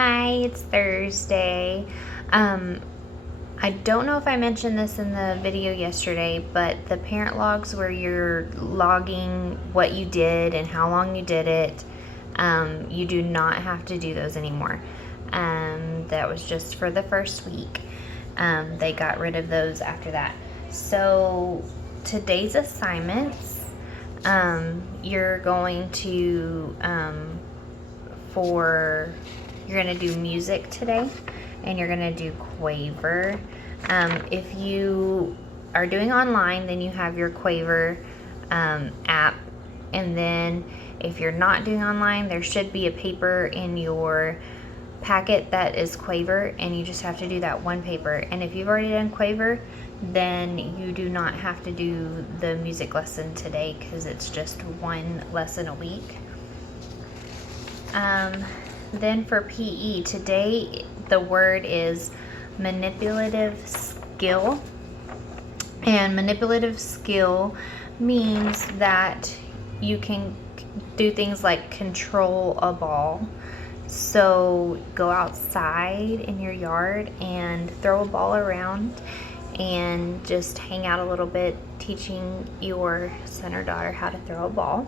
Hi, it's Thursday. I don't know if I mentioned this in the video yesterday, but the parent logs where you're logging what you did and how long you did it, you do not have to do those anymore. That was just for the first week. They got rid of those after that. So today's assignments, you're going to, you're going to do music today, and you're going to do Quaver. If you are doing online, then you have your Quaver app, and then if you're not doing online, there should be a paper in your packet that is Quaver, and you just have to do that one paper. And if you've already done Quaver, then you do not have to do the music lesson today because it's just one lesson a week. Then for PE, today the word is manipulative skill. And manipulative skill means that you can do things like control a ball. So go outside in your yard and throw a ball around and just hang out a little bit, teaching your son or daughter how to throw a ball.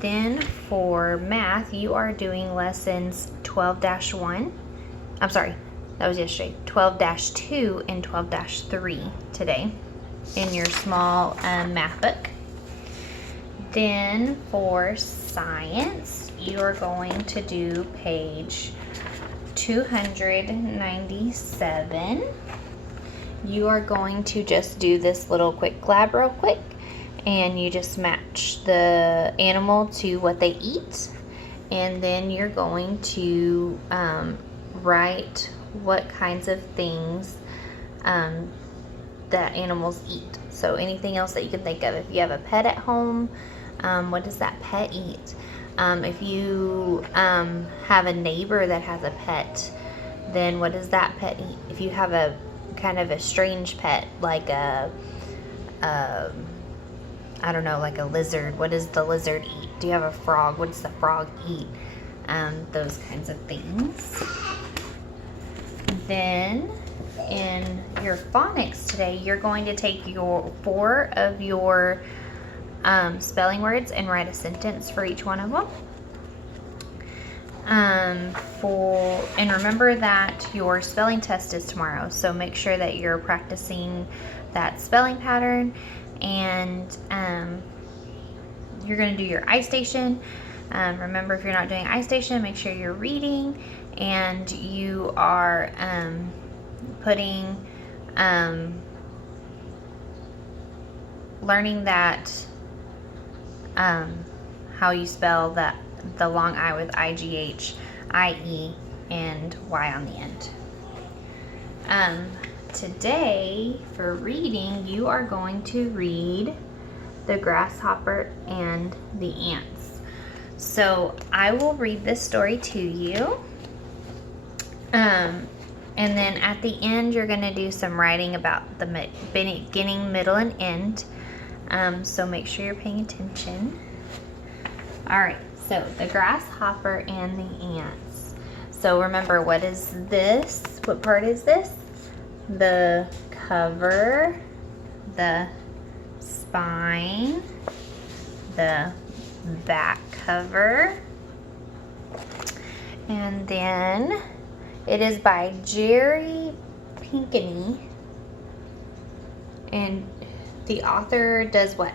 Then for math, you are doing lessons 12-1. I'm sorry, that was yesterday. 12-2 and 12-3 today in your small math book. Then for science, you are going to do page 297. You are going to just do this little quick lab real quick, and you just match the animal to what they eat, and then you're going to write what kinds of things that animals eat. So anything else that you can think of. If you have a pet at home, what does that pet eat? If you have a neighbor that has a pet, then what does that pet eat? If you have a kind of a strange pet, like I don't know, like a lizard, what does the lizard eat? Do you have a frog? What does the frog eat? Those kinds of things. Then in your phonics today, you're going to take your 4 of your spelling words and write a sentence for each one of them. And remember that your spelling test is tomorrow, so make sure that you're practicing that spelling pattern. And you're going to do your iStation. Remember, if you're not doing iStation, make sure you're reading, and you are putting learning that how you spell the long I with IGH, IE, and Y on the end. Today, for reading, you are going to read The Grasshopper and the Ants. So I will read this story to you. And then at the end, you're going to do some writing about the beginning, middle, and end. So make sure you're paying attention. All right, so The Grasshopper and the Ants. So remember, what is this? What part is this? The cover, the spine, the back cover, and then it is by Jerry Pinkney, and the author does what?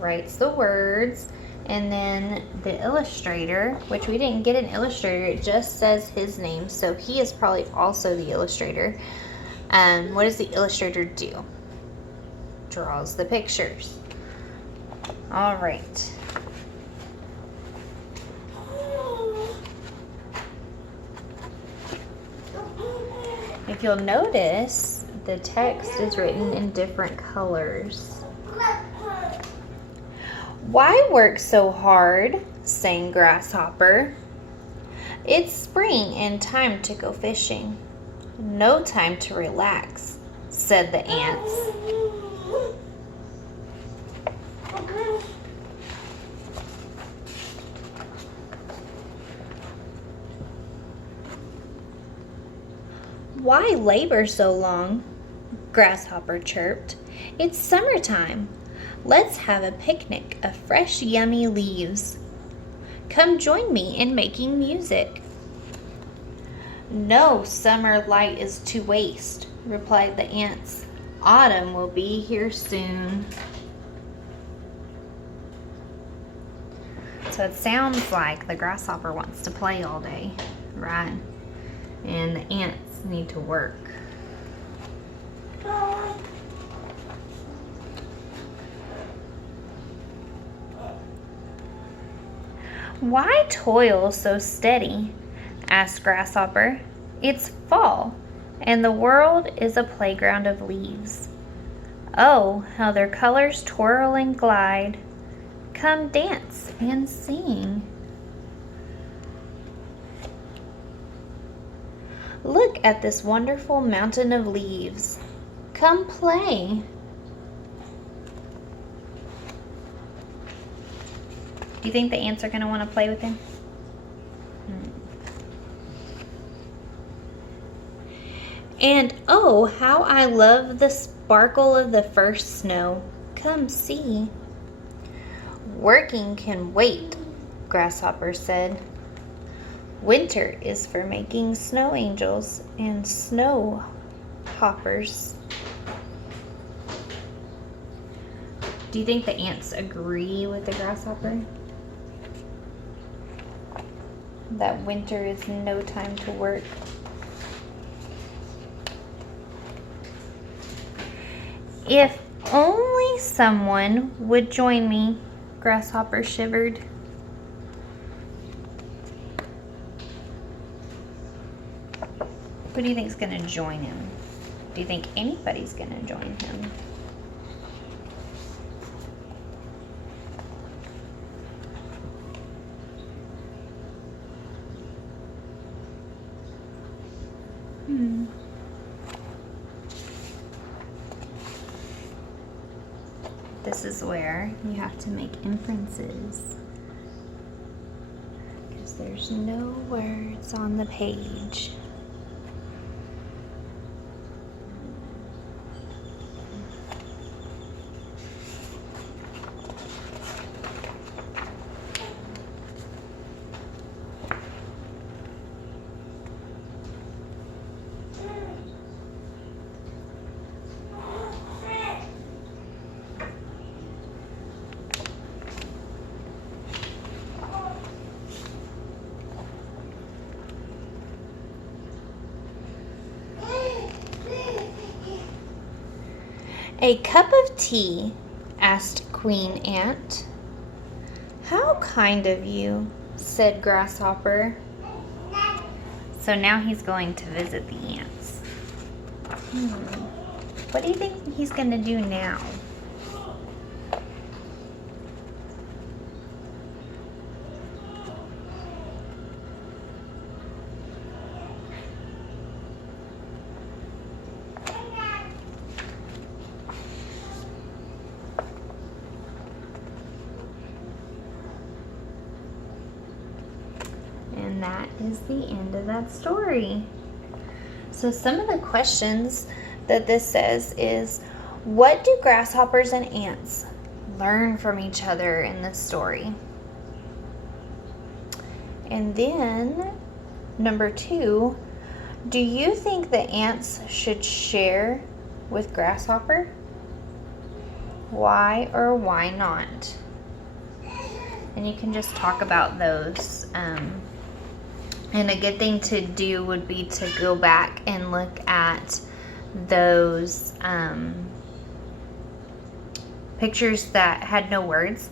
Writes the words, and then the illustrator, which we didn't get an illustrator, it just says his name, so he is probably also the illustrator. What does the illustrator do? Draws the pictures. All right. If you'll notice, the text is written in different colors. Why work so hard? Sang Grasshopper. It's spring and time to go fishing. No time to relax, said the ants. "Why labor so long?" Grasshopper chirped. "It's summertime. Let's have a picnic of fresh, yummy leaves. Come join me in making music." "No summer light is to waste," replied the ants. "Autumn will be here soon." So it sounds like the grasshopper wants to play all day, right? And the ants need to work. "Why toil so steady?" asked Grasshopper. "It's fall, and the world is a playground of leaves. Oh, how their colors twirl and glide. Come dance and sing." "Look at this wonderful mountain of leaves. Come play." Do you think the ants are going to want to play with him? "And oh, how I love the sparkle of the first snow. Come see." "Working can wait," Grasshopper said. "Winter is for making snow angels and snow hoppers." Do you think the ants agree with the grasshopper? That winter is no time to work? "If only someone would join me," Grasshopper shivered. Who do you think is going to join him? Do you think anybody's going to join him? This is where you have to make inferences, because there's no words on the page. "A cup of tea?" asked Queen Ant. "How kind of you," said Grasshopper. So now he's going to visit the ants. What do you think he's going to do now? And that is the end of that story. So some of the questions that this says is, what do grasshoppers and ants learn from each other in this story? And then number 2, do you think the ants should share with Grasshopper? Why or why not? And you can just talk about those. And a good thing to do would be to go back and look at those pictures that had no words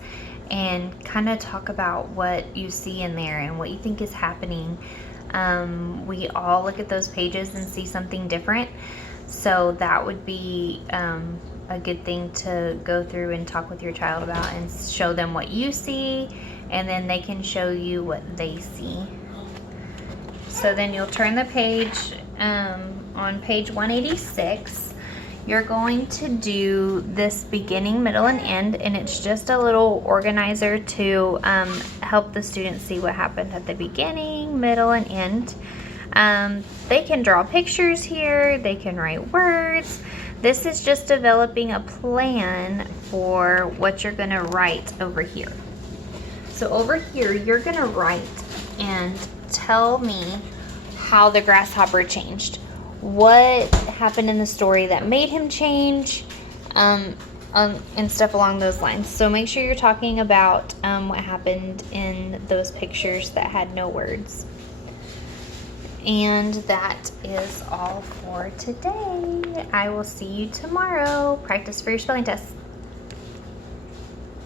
and kind of talk about what you see in there and what you think is happening. We all look at those pages and see something different, so that would be a good thing to go through and talk with your child about and show them what you see, and then they can show you what they see. So then you'll turn the page on page 186. You're going to do this beginning, middle, and end, and it's just a little organizer to help the students see what happened at the beginning, middle, and end. They can draw pictures here, they can write words. This is just developing a plan for what you're gonna write over here. So over here, you're gonna write and tell me how the grasshopper changed. What happened in the story that made him change, and stuff along those lines. So make sure you're talking about what happened in those pictures that had no words. And that is all for today. I will see you tomorrow. Practice for your spelling test.